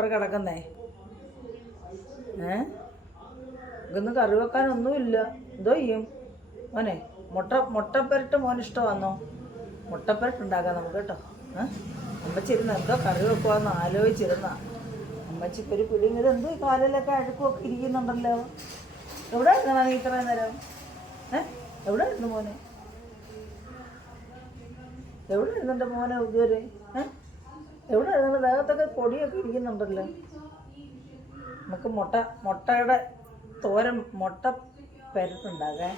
അപ്പുറം കിടക്കുന്നേ. ഏ? ഇതൊന്നും കറി വെക്കാനൊന്നുമില്ല എന്തോ ചെയ്യും? മോനെ മുട്ട മുട്ടപ്പരട്ട് മോൻ ഇഷ്ടമാണോ മുട്ടപ്പരട്ട് ഉണ്ടാക്കാം നമുക്ക് കേട്ടോ. ഏ? അമ്മച്ചി ഇരുന്ന് എന്തോ കറി വെക്കുവാന്ന് ആലോചിച്ചിരുന്ന. അമ്മച്ചിക്ക് ഒരു പിടി ഇത് എന്തോ കാലിലൊക്കെ അഴുക്കുമൊക്കെ ഇരിക്കുന്നുണ്ടല്ലോ. എവിടെ ഇരുന്നാ നീ നേരം? ഏ? എവിടെ ഇരുന്നു മോനെ? എവിടെ ഇരുന്നുണ്ട് മോനെ ഇതുവരെ? ഏ? എവിടെ നിങ്ങളുടെ ദേഹത്തൊക്കെ പൊടിയൊക്കെ ഇരിക്കുന്നുണ്ടല്ലോ. നമുക്ക് മുട്ട മുട്ടയുടെ തോരൻ മുട്ട പെരട്ടുണ്ടാകാൻ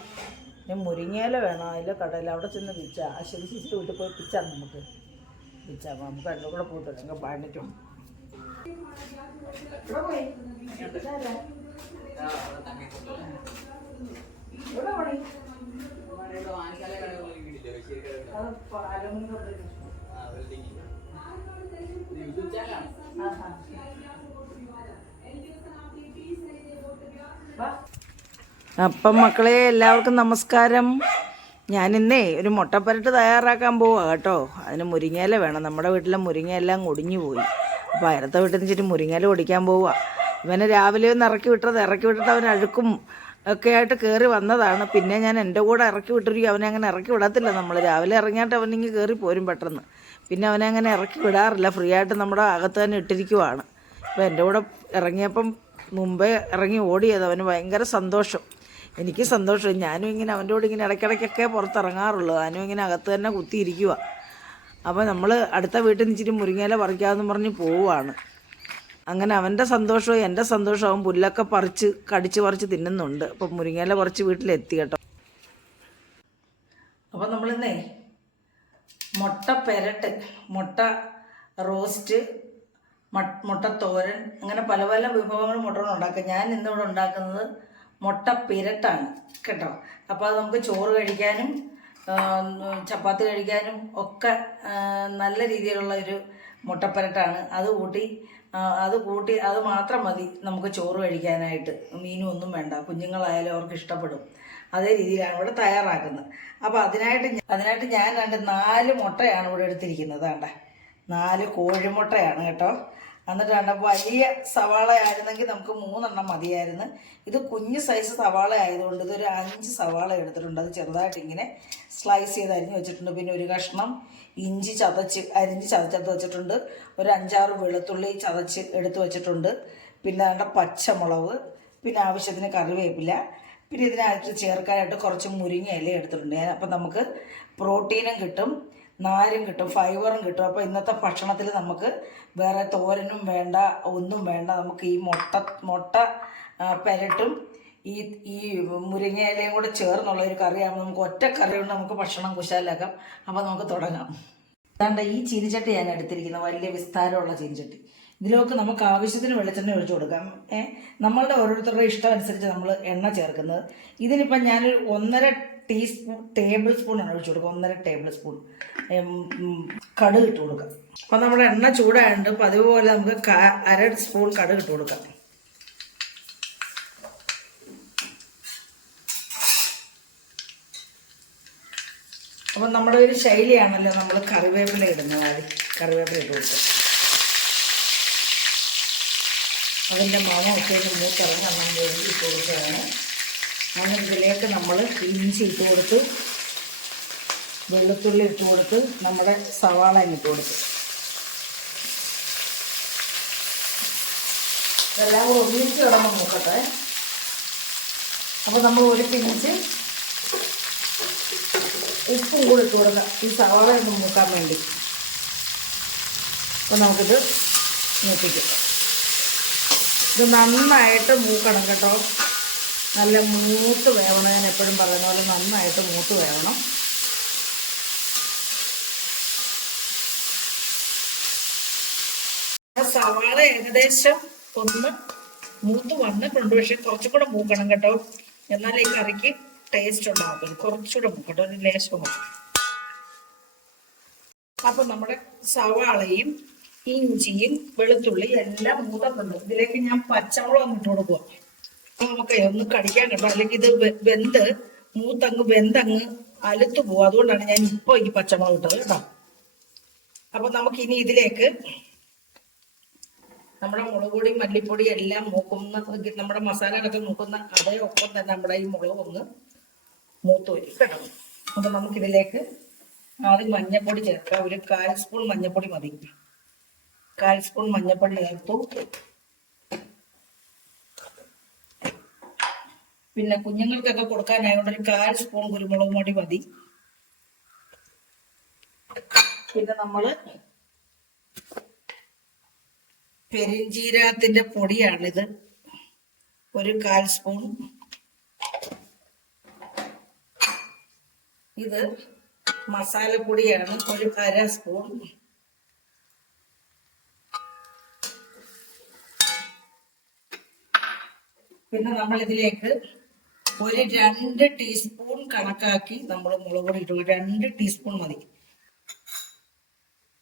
ഞാൻ മുരിങ്ങയില വേണം അതിലെ കടയിൽ അവിടെ ചെന്ന് പിച്ച ആ ശരി ശരി വീട്ടിൽ പോയി പിച്ചാണ് നമുക്ക്. പിച്ച നമുക്ക് അതിന്റെ കൂടെ പോയിട്ട് ഞങ്ങൾ പാടിറ്റും എവിടെ പണി അപ്പം മക്കളെ എല്ലാവർക്കും നമസ്കാരം. ഞാനിന്നേ ഒരു മുട്ടപ്പരട്ട് തയ്യാറാക്കാൻ പോവാ കേട്ടോ. അതിന് മുരിങ്ങയില വേണം. നമ്മുടെ വീട്ടിലെ മുരിങ്ങയെല്ലാം ഒടിഞ്ഞു പോയി. അപ്പോൾ അയലത്തെ വീട്ടിൽ നിന്ന് ഇച്ചിരി മുരിങ്ങയില ഒടിക്കാൻ പോവാ. ഇവനെ രാവിലെ ഒന്ന് ഇറക്കി വിട്ടത് ഇറക്കി വിട്ടിട്ട് അവൻ അഴുക്കും ഒക്കെ ആയിട്ട് കയറി വന്നതാണ്. പിന്നെ ഞാൻ എന്റെ കൂടെ ഇറക്കി വിട്ടിരിക്കും. അവനെ അങ്ങനെ ഇറക്കി വിടത്തില്ല നമ്മൾ രാവിലെ ഇറങ്ങിയിട്ട് അവനിങ്ങ് കയറി പോരും പെട്ടെന്ന്. പിന്നെ അവനെ അങ്ങനെ ഇറക്കി വിടാറില്ല. ഫ്രീ ആയിട്ട് നമ്മുടെ അകത്ത് തന്നെ ഇട്ടിരിക്കുവാണ്. അപ്പോൾ എന്റെ കൂടെ ഇറങ്ങിയപ്പം മുമ്പേ ഇറങ്ങി ഓടിയത് അവന് ഭയങ്കര സന്തോഷം. എനിക്ക് സന്തോഷം. ഞാനും ഇങ്ങനെ അവന്റെ കൂടെ ഇങ്ങനെ ഇടയ്ക്കിടയ്ക്കൊക്കെ പുറത്തിറങ്ങാറുള്ളൂ. ഞാനും ഇങ്ങനെ അകത്ത് തന്നെ കുത്തിയിരിക്കുക അപ്പോൾ നമ്മൾ അടുത്ത വീട്ടിൽ നിന്ന് ഇച്ചിരി മുരിങ്ങയില പറിക്കാമെന്ന് പറഞ്ഞ് പോവുകയാണ് അങ്ങനെ അവന്റെ സന്തോഷവും എന്റെ സന്തോഷവും പുല്ലൊക്കെ പറിച്ച് കടിച്ച് പറിച്ച് തിന്നുന്നുണ്ട്. അപ്പം മുരിങ്ങയില കുറച്ച് വീട്ടിലെത്തി കേട്ടോ. അപ്പോൾ നമ്മളിന്നേ മുട്ട പെരട്ട് മുട്ട റോസ്റ്റ് മുട്ട തോരൻ അങ്ങനെ പല പല വിഭവങ്ങൾ മുട്ട കൊണ്ട് ഉണ്ടാക്കാം. ഞാൻ ഇന്നിവിടെ ഉണ്ടാക്കുന്നത് മുട്ട പിരട്ടാണ് കേട്ടോ. അപ്പോൾ അത് നമുക്ക് ചോറ് കഴിക്കാനും ചപ്പാത്തി കഴിക്കാനും ഒക്കെ നല്ല രീതിയിലുള്ള ഒരു മുട്ടപ്പരട്ടാണ് അത് കൂട്ടി അത് കൂട്ടി അത് മാത്രം മതി നമുക്ക് ചോറ് കഴിക്കാനായിട്ട്. മീനും ഒന്നും വേണ്ട. കുഞ്ഞുങ്ങളായാലും അവർക്ക് ഇഷ്ടപ്പെടും. അതേ രീതിയിലാണ് ഇവിടെ തയ്യാറാക്കുന്നത്. അപ്പോൾ അതിനായിട്ട് അതിനായിട്ട് ഞാൻ രണ്ട് നാല് മുട്ടയാണ് ഇവിടെ എടുത്തിരിക്കുന്നത് വേണ്ട നാല് കോഴിമുട്ടയാണ് കേട്ടോ. എന്നിട്ട് വേണ്ട വലിയ സവാള ആയിരുന്നെങ്കിൽ നമുക്ക് മൂന്നെണ്ണം മതിയായിരുന്നു. ഇത് കുഞ്ഞു സൈസ് സവാള ആയതുകൊണ്ട് ഇതൊരു അഞ്ച് സവാള എടുത്തിട്ടുണ്ട്. അത് ചെറുതായിട്ട് ഇങ്ങനെ സ്ലൈസ് ചെയ്ത് അരിഞ്ഞ് വെച്ചിട്ടുണ്ട്. പിന്നെ ഒരു കഷ്ണം ഇഞ്ചി ചതച്ച് അരിഞ്ഞ് ചതച്ചെടുത്ത് വെച്ചിട്ടുണ്ട്. ഒരു അഞ്ചാറ് വെളുത്തുള്ളി ചതച്ച് എടുത്ത് വെച്ചിട്ടുണ്ട്. പിന്നെ വേണ്ട പച്ചമുളക് പിന്നെ ആവശ്യത്തിന് കറിവേപ്പില പിന്നെ ഇതിനകത്ത് ചേർക്കാനായിട്ട് കുറച്ച് മുരിങ്ങ ഇല എടുത്തിട്ടുണ്ട്. ഞാൻ അപ്പം നമുക്ക് പ്രോട്ടീനും കിട്ടും നാരും കിട്ടും ഫൈബറും കിട്ടും. അപ്പോൾ ഇന്നത്തെ ഭക്ഷണത്തിൽ നമുക്ക് വേറെ തോരനും വേണ്ട ഒന്നും വേണ്ട. നമുക്ക് ഈ മുട്ട മുട്ട പെരട്ടും ഈ ഈ മുരിങ്ങയിലയും കൂടെ ചേർന്നുള്ള ഒരു കറിയാകുമ്പോൾ നമുക്ക് ഒറ്റ കറി കൊണ്ട് നമുക്ക് ഭക്ഷണം കുശാലാക്കാം. അപ്പോൾ നമുക്ക് തുടങ്ങാം. അതാണ്ട് ഈ ചീനിച്ചട്ടി ഞാൻ എടുത്തിരിക്കുന്നത് വലിയ വിസ്താരമുള്ള ചീനിച്ചട്ടി. ഇതിലൊക്കെ നമുക്ക് ആവശ്യത്തിന് വെളിച്ചെണ്ണ ഒഴിച്ചു കൊടുക്കാം. ഏ നമ്മളുടെ ഓരോരുത്തരുടെ ഇഷ്ടം അനുസരിച്ച് നമ്മൾ എണ്ണ ചേർക്കുന്നത്. ഇതിനിപ്പം ഞാനൊരു ഒന്നര ടീസ്പൂൺ ടേബിൾ സ്പൂൺ സ്പൂണാണ് ഒഴിച്ചു കൊടുക്കുക. ഒന്നര ടേബിൾ സ്പൂൺ. കടുക് ഇട്ട് കൊടുക്കാം അപ്പം നമ്മുടെ എണ്ണ ചൂടായതുകൊണ്ട് പതിവ് പോലെ നമുക്ക് അര സ്പൂൺ കടുക് ഇട്ട് കൊടുക്കാം. അപ്പം നമ്മുടെ ഒരു ശൈലിയാണല്ലോ നമ്മൾ കറിവേപ്പില ഇടുന്നത്. കറിവേപ്പില ഇട്ട് കൊടുക്കുക. അതിന്റെ മണമൊക്കെ ഒന്ന് മൂത്തിറങ്ങാൻ നമ്മൾ ഇട്ട് കൊടുക്കുകയാണ്. ഇതിലേക്ക് നമ്മൾ ഇഞ്ചി ഇട്ട് കൊടുത്ത് വെളുത്തുള്ളി ഇട്ട് കൊടുത്ത് നമ്മുടെ സവാള ഇട്ട് കൊടുത്ത്. ഇതെല്ലാം കൂടെ ഒന്നിച്ച് കിടന്ന് നോക്കട്ടെ. അപ്പോൾ നമ്മൾ ഒരു പിഞ്ച് ഉപ്പും കൂടി ഇട്ട് കൊടുക്കാം. ഈ സവാള ഒന്ന് മൂക്കാൻ വേണ്ടി. അപ്പോൾ നമുക്കിത് മൂപ്പിക്കാം ഇത് നന്നായിട്ട് മൂക്കണം കേട്ടോ. നല്ല മൂത്ത് വേവണം ഞാൻ എപ്പോഴും പറയുന്ന പോലെ നന്നായിട്ട് മൂത്ത് വേവണം. സവാള ഏകദേശം ഒന്ന് മൂത്ത് വന്നിട്ടുണ്ട് പക്ഷെ കുറച്ചും കൂടെ മൂക്കണം കേട്ടോ. എന്നാലേ ഈ കറിക്ക് ടേസ്റ്റ് ഉണ്ടാകത്തുള്ളൂ കുറച്ചുകൂടെ മൂക്കട്ടോ ഒരു ലേശം അപ്പൊ നമ്മുടെ സവാളയും ഇഞ്ചിയും വെളുത്തുള്ളി എല്ലാം മൂത്തുന്നുണ്ട് ഇതിലേക്ക് ഞാൻ പച്ചമുളക് ഇട്ട് കൊടുക്കുക അപ്പൊ നമുക്ക് ഒന്ന് കടിക്കാൻ കിട്ടും. അല്ലെങ്കിൽ ഇത് വെന്ത് മൂത്തങ്ങ് വെന്തങ്ങ് അലുത്തു പോകും അതുകൊണ്ടാണ് ഞാൻ ഇപ്പൊ ഈ പച്ചമുളക് ഇട്ടത് കേട്ടോ. അപ്പൊ നമുക്ക് ഇനി ഇതിലേക്ക് നമ്മുടെ മുളക് പൊടി മല്ലിപ്പൊടി എല്ലാം മൂക്കുന്ന നമ്മുടെ മസാലകളൊക്കെ മൂക്കുന്ന അതേ ഒപ്പം തന്നെ നമ്മുടെ ഈ മുളക് ഒന്ന് മൂത്ത് വരും കേട്ടോ. അപ്പൊ നമുക്കിതിലേക്ക് ആദ്യം മഞ്ഞപ്പൊടി ചേർക്കാം. ഒരു കാൽ സ്പൂൺ മഞ്ഞപ്പൊടി മതി. കാൽ സ്പൂൺ മഞ്ഞപ്പൊടി ചേർത്തു. പിന്നെ കുഞ്ഞുങ്ങൾക്കൊക്കെ കൊടുക്കാനായതുകൊണ്ട് ഒരു കാൽ സ്പൂൺ കുരുമുളക് പൊടി മതി. പിന്നെ നമ്മൾ പെരിഞ്ചീരകത്തിന്റെ പൊടിയാണിത്. ഒരു കാൽ സ്പൂൺ. ഇത് മസാലപ്പൊടിയാണ്. ഒരു അര സ്പൂൺ. പിന്നെ നമ്മൾ ഇതിലേക്ക് ഒരു രണ്ട് ടീസ്പൂൺ കണക്കാക്കി നമ്മൾ മുളക് പൊടി ഇട്ടു. രണ്ട് ടീസ്പൂൺ മതി.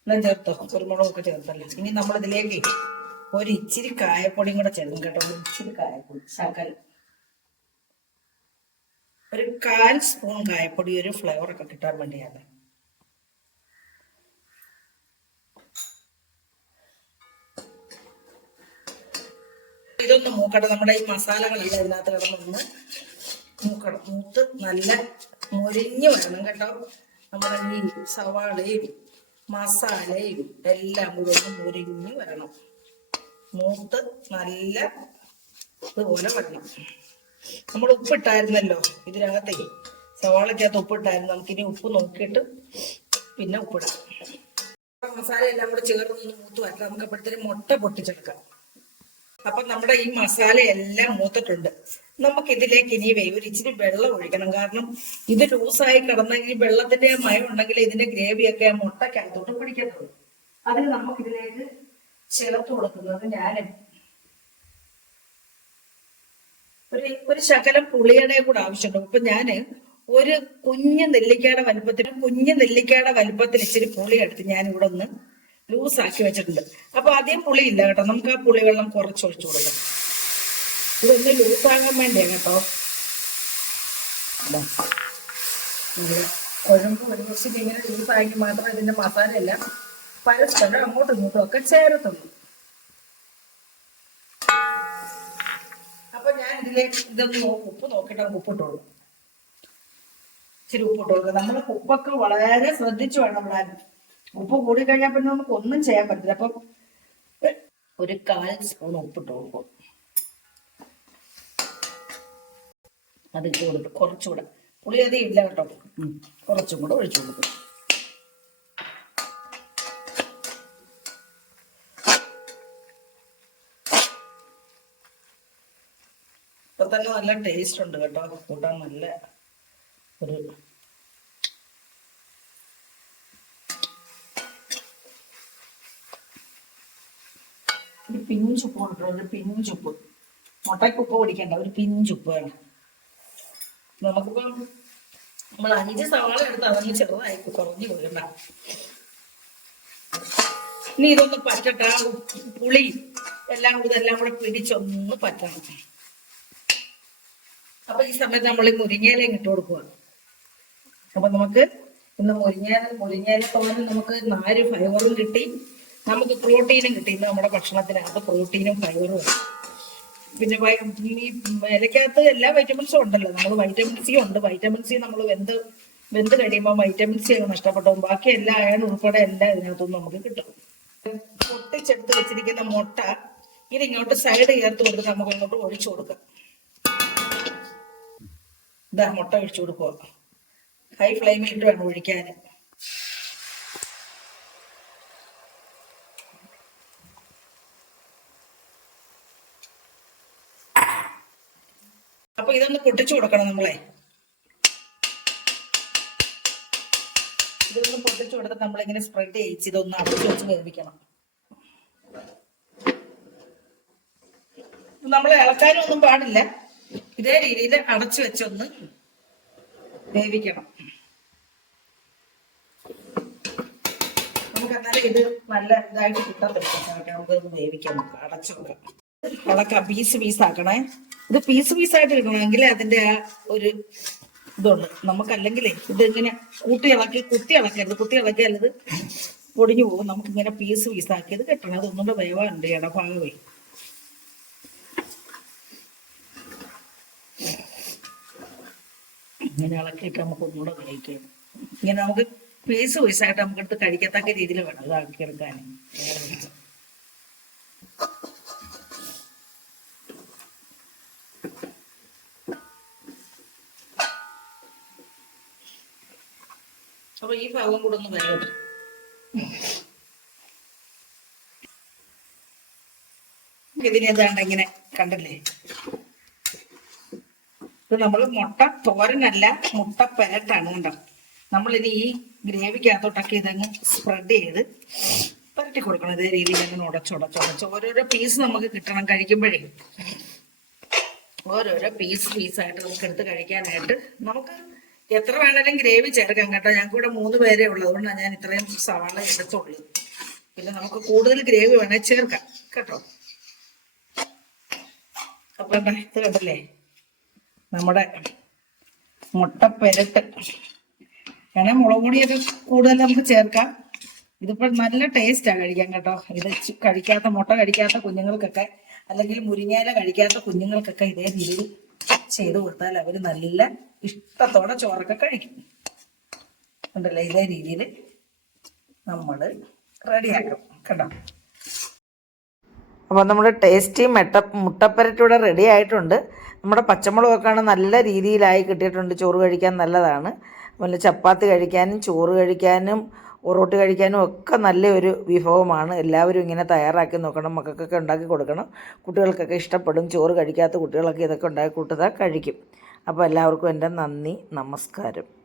എല്ലാം ചേർത്തോ? കുരുമുളകൊക്കെ ചേർത്തല്ലോ? ഇനി നമ്മൾ ഇതിലേക്ക് ഒരു ഇച്ചിരി കായപ്പൊടിയും കൂടെ ചേർക്കും കേട്ടോ. ഒരു ഇച്ചിരി കായപ്പൊടി. ശകലം. ഒരു കാൽ സ്പൂൺ കായപ്പൊടി ഒരു ഫ്ലേവർ ഒക്കെ കിട്ടാൻ വേണ്ടിയാണ്. ഇതൊന്ന് മൂക്കട്ടെ. നമ്മുടെ ഈ മസാലകളെല്ലാം ഇതിനകത്ത് കിടന്നൊന്ന് മൂക്കണം. മൂത്ത് നല്ല മൊരിഞ്ഞു വരണം കേട്ടോ. നമ്മുടെ ഈ സവാളയും മസാലയും എല്ലാം കൂടെ ഒന്ന് മുരിഞ്ഞു വരണം. മൂത്ത് നല്ല ഇതുപോലെ വരണം. നമ്മൾ ഉപ്പിട്ടായിരുന്നല്ലോ ഇതിനകത്തേ. സവാളക്കകത്ത് ഉപ്പിട്ടായിരുന്നു. നമുക്കിനി ഉപ്പ് നോക്കിയിട്ട് പിന്നെ ഉപ്പിടാം. മസാല എല്ലാം കൂടെ ചേർന്ന് മൂത്ത് വരണം. നമുക്ക് അപ്പോഴത്തേനും മുട്ട പൊട്ടിച്ചെടുക്കാം. അപ്പൊ നമ്മുടെ ഈ മസാല എല്ലാം മൂത്തിട്ടുണ്ട്. നമുക്ക് ഇതിലേക്ക് ഇനി ഒരു ഇച്ചിരി വെള്ളം ഒഴിക്കണം. കാരണം ഇത് ലൂസായി കിടന്ന ഈ വെള്ളത്തിന്റെ മയം ഉണ്ടെങ്കിൽ ഇതിന്റെ ഗ്രേവിയൊക്കെ ആ മുട്ടക്കകത്തോട്ട് പിടിക്കത്തുള്ളൂ. അതിന് നമുക്ക് ഇതിലേക്ക് ചേർത്ത് കൊടുക്കുന്നത് ഞാൻ ഒരു ഒരു ശകലം പുളിയുടെ കൂടെ ആവശ്യമുണ്ട്. അപ്പൊ ഞാൻ ഒരു കുഞ്ഞു നെല്ലിക്കയുടെ വലുപ്പത്തിന് കുഞ്ഞു നെല്ലിക്കയുടെ വലുപ്പത്തിൽ ഇച്ചിരി പുളി എടുത്ത് ഞാൻ ഇവിടെ ഒന്ന് ലൂസ് ആക്കി വെച്ചിട്ടുണ്ട്. അപ്പൊ ആദ്യം പുളി ഇല്ല കേട്ടോ. നമുക്ക് ആ പുളി വെള്ളം കുറച്ച് ഒഴിച്ചു കൊടുക്കാം. ഇതൊന്ന് ലൂസ് ആകാൻ വേണ്ടിയാ കേട്ടോ കുഴമ്പ് ഒരു പക്ഷേ ഇങ്ങനെ ലൂസ് ആയെങ്കിൽ മാത്രമേ ഇതിന്റെ മസാല എല്ലാം പരസ്പരം അങ്ങോട്ടും ഇങ്ങോട്ടും ഒക്കെ ചേരത്തുള്ളൂ അപ്പൊ ഞാൻ ഇതിലേക്ക് ഇതൊന്ന് ഉപ്പ് നോക്കിയിട്ട് നമുക്ക് ഉപ്പിട്ടോളൂ ഇച്ചിരി ഉപ്പിട്ടുള്ളൂ നമ്മൾ ഉപ്പൊക്കെ വളരെ ശ്രദ്ധിച്ചു വേണം ഇടാൻ ഉപ്പ് കൂടി കഴിഞ്ഞാൽ പിന്നെ നമുക്ക് ഒന്നും ചെയ്യാൻ പറ്റില്ല അപ്പം ഒരു കാൽ സ്പൂൺ ഉപ്പിട്ട് കൊടുക്കും. അത് ഇട്ട് കൊടുക്കും കുറച്ചുകൂടെ പുളി അധികം ഇല്ല കേട്ടോ. കുറച്ചും കൂടെ ഒഴിച്ചു കൊടുക്കും. ഇപ്പൊ തന്നെ നല്ല ടേസ്റ്റ് ഉണ്ട് കേട്ടോ. കൂട്ടാൻ നല്ല ഒരു ഒരു പിഞ്ചുപ്പ് കൊണ്ടോ ഒരു പിഞ്ചുപ്പ് മുട്ടക്കുപ്പ് പൊടിക്കണ്ട. ഒരു പിഞ്ചുപ്പ് വേണം. നമുക്കിപ്പം നമ്മൾ അഞ്ച് സവാള എടുത്ത് അതൊന്ന് ചെറുതായി കുറഞ്ഞു കൊടുക്കണ്ട ഇനി ഇതൊന്ന് പറ്റട്ടെ. പുളി എല്ലാം കൂടെ എല്ലാം കൂടെ പിടിച്ചൊന്ന് പറ്റണം അപ്പൊ ഈ സമയത്ത് നമ്മൾ ഈ മുരിങ്ങയിലേക്ക് ഇട്ട് കൊടുക്കുക അപ്പൊ നമുക്ക് ഇന്ന് മുരിങ്ങ മുരിങ്ങയില പോലെ നമുക്ക് നാല് ഫൈബറും കിട്ടി. നമുക്ക് പ്രോട്ടീനും കിട്ടിയില്ല നമ്മുടെ ഭക്ഷണത്തിന്. അത് പ്രോട്ടീനും ഫൈബറും പിന്നെ ഈ ഇലക്കകത്ത് എല്ലാ വൈറ്റമിൻസും ഉണ്ടല്ലോ. നമ്മൾ വൈറ്റമിൻ സി ഉണ്ട്. വൈറ്റമിൻ സി നമ്മൾ വെന്ത് വെന്ത് കഴിയുമ്പോൾ വൈറ്റമിൻ സി ഒക്കെ നഷ്ടപ്പെട്ടു ബാക്കി എല്ലാ അയൺ ഉൾപ്പെടെ എല്ലാം ഇതിനകത്തുനിന്ന് നമുക്ക് കിട്ടും. പൊട്ടിച്ചെടുത്ത് വെച്ചിരിക്കുന്ന മുട്ട ഇത് ഇങ്ങോട്ട് സൈഡ് ചേർത്ത് കൊടുത്ത് നമുക്ക് ഇങ്ങോട്ട് ഒഴിച്ചു കൊടുക്കാം. ഇതാ മുട്ട ഒഴിച്ചു കൊടുക്കുക. ഹൈ ഫ്ലെയിമിൽ വേണം ഒഴിക്കാൻ അപ്പൊ ഇതൊന്ന് പൊട്ടിച്ചു കൊടുക്കണം നമ്മളെ. ഇതൊന്ന് പൊട്ടിച്ചു കൊടുത്തിട്ട് നമ്മളിങ്ങനെ സ്പ്രെഡ് ചെയ്യിച്ച് ഇതൊന്ന് അടച്ചു വെച്ച് വേവിക്കണം. നമ്മൾ ഇളക്കാനും ഒന്നും പാടില്ല. ഇതേ രീതിയിൽ അടച്ചു വെച്ചൊന്ന് വേവിക്കണം. നമുക്ക് എന്നാലും ഇത് നല്ല ഇതായിട്ട് കിട്ടത്തില്ല നമുക്ക് ഇത് വേവിക്കാം. നമുക്ക് അടച്ചു വെക്കാം ഇളക്കാം പീസ് പീസ് ആക്കണേ ഇത് പീസ് പീസായിട്ട് ഇടണമെങ്കിൽ അതിന്റെ ആ ഒരു ഇതുണ്ട്. നമുക്കല്ലെങ്കിലേ ഇത് ഇങ്ങനെ കൂട്ടി ഇളക്കി കുത്തി ഇളക്കരുത്. കുത്തി ഇളക്കിയാൽ പൊടിഞ്ഞു പോകും. നമുക്ക് ഇങ്ങനെ പീസ് പീസാക്കിയത് കെട്ടണം. അത് ഒന്നുകൂടെ വേവാനുണ്ട് ഇടഭാഗമേ ഇങ്ങനെ ഇളക്കിയിട്ട് നമുക്ക് ഒന്നുകൂടെ കഴിക്കാം. ഇങ്ങനെ നമുക്ക് പീസ് പീസായിട്ട് നമുക്ക് എടുത്ത് കഴിക്കത്തക്ക രീതിയിൽ വേണം. ഇത് അപ്പൊ ഈ ഭാഗം കൂടെ ഒന്ന് ഇങ്ങനെ കണ്ടില്ലേ? ഇത് നമ്മൾ മുട്ട തോരനല്ല മുട്ട പെരട്ടാണ് കണ്ടോ? നമ്മളിനി ഈ ഗ്രേവിക്കകത്തോട്ടൊക്കെ ഇതങ്ങ് സ്പ്രെഡ് ചെയ്ത് പെരട്ടി കൊടുക്കണം. ഇതേ രീതിയിൽ അങ്ങനെ ഉടച്ചുടച്ചുടച്ച് ഓരോരോ പീസ് നമുക്ക് കിട്ടണം കഴിക്കുമ്പോഴേ. ഓരോരോ പീസ് പീസായിട്ട് നമുക്ക് എടുത്ത് കഴിക്കാനായിട്ട് നമുക്ക് എത്ര വേണേലും ഗ്രേവി ചേർക്കാം കേട്ടോ. ഞങ്ങൾക്ക് ഇവിടെ മൂന്ന് പേരേ ഉള്ളൂ. അതുകൊണ്ടാണ് ഞാൻ ഇത്രയും സവാള എടുത്തുള്ളൂ. പിന്നെ നമുക്ക് കൂടുതൽ ഗ്രേവി വേണേൽ ചേർക്കാം കേട്ടോ. അപ്പൊ ഇത് കണ്ടല്ലേ? നമ്മുടെ മുട്ട പെരട്ട് വേണേ മുളക് പൊടിയൊക്കെ കൂടുതൽ നമുക്ക് ചേർക്കാം. ഇതിപ്പോൾ നല്ല ടേസ്റ്റാണ് കഴിക്കാൻ കേട്ടോ. ഇത് കഴിക്കാത്ത മുട്ട കഴിക്കാത്ത കുഞ്ഞുങ്ങൾക്കൊക്കെ അല്ലെങ്കിൽ മുരിങ്ങയില കഴിക്കാത്ത കുഞ്ഞുങ്ങൾക്കൊക്കെ ഇതേ രീതിയിൽ ചെയ്ത് കൊടുത്താൽ അവർ നല്ല ഇഷ്ടത്തോടെ ചോറൊക്കെ കഴിക്കും. ഉണ്ടല്ലോ ഇതേ രീതിയിൽ നമ്മൾ റെഡിയാക്കും. കേട്ടോ അപ്പോൾ നമ്മുടെ ടേസ്റ്റി മെട്ട മുട്ടപ്പരട്ട് ഇവിടെ റെഡി ആയിട്ടുണ്ട്. നമ്മുടെ പച്ചമുളകൊക്കെയാണ് നല്ല രീതിയിലായി കിട്ടിയിട്ടുണ്ട്. ചോറ് കഴിക്കാൻ നല്ലതാണ്. അതുപോലെ ചപ്പാത്തി കഴിക്കാനും ചോറ് കഴിക്കാനും ഒറോട്ടി കഴിക്കാനും ഒക്കെ നല്ലൊരു വിഭവമാണ്. എല്ലാവരും ഇങ്ങനെ തയ്യാറാക്കി നോക്കണം മക്കൾക്കൊക്കെ ഉണ്ടാക്കി കൊടുക്കണം. കുട്ടികൾക്കൊക്കെ ഇഷ്ടപ്പെടും. ചോറ് കഴിക്കാത്ത കുട്ടികളൊക്കെ ഇതൊക്കെ ഉണ്ടാക്കി കൊടുത്താൽ കഴിക്കും. അപ്പോൾ എല്ലാവർക്കും എന്റെ നന്ദി നമസ്കാരം.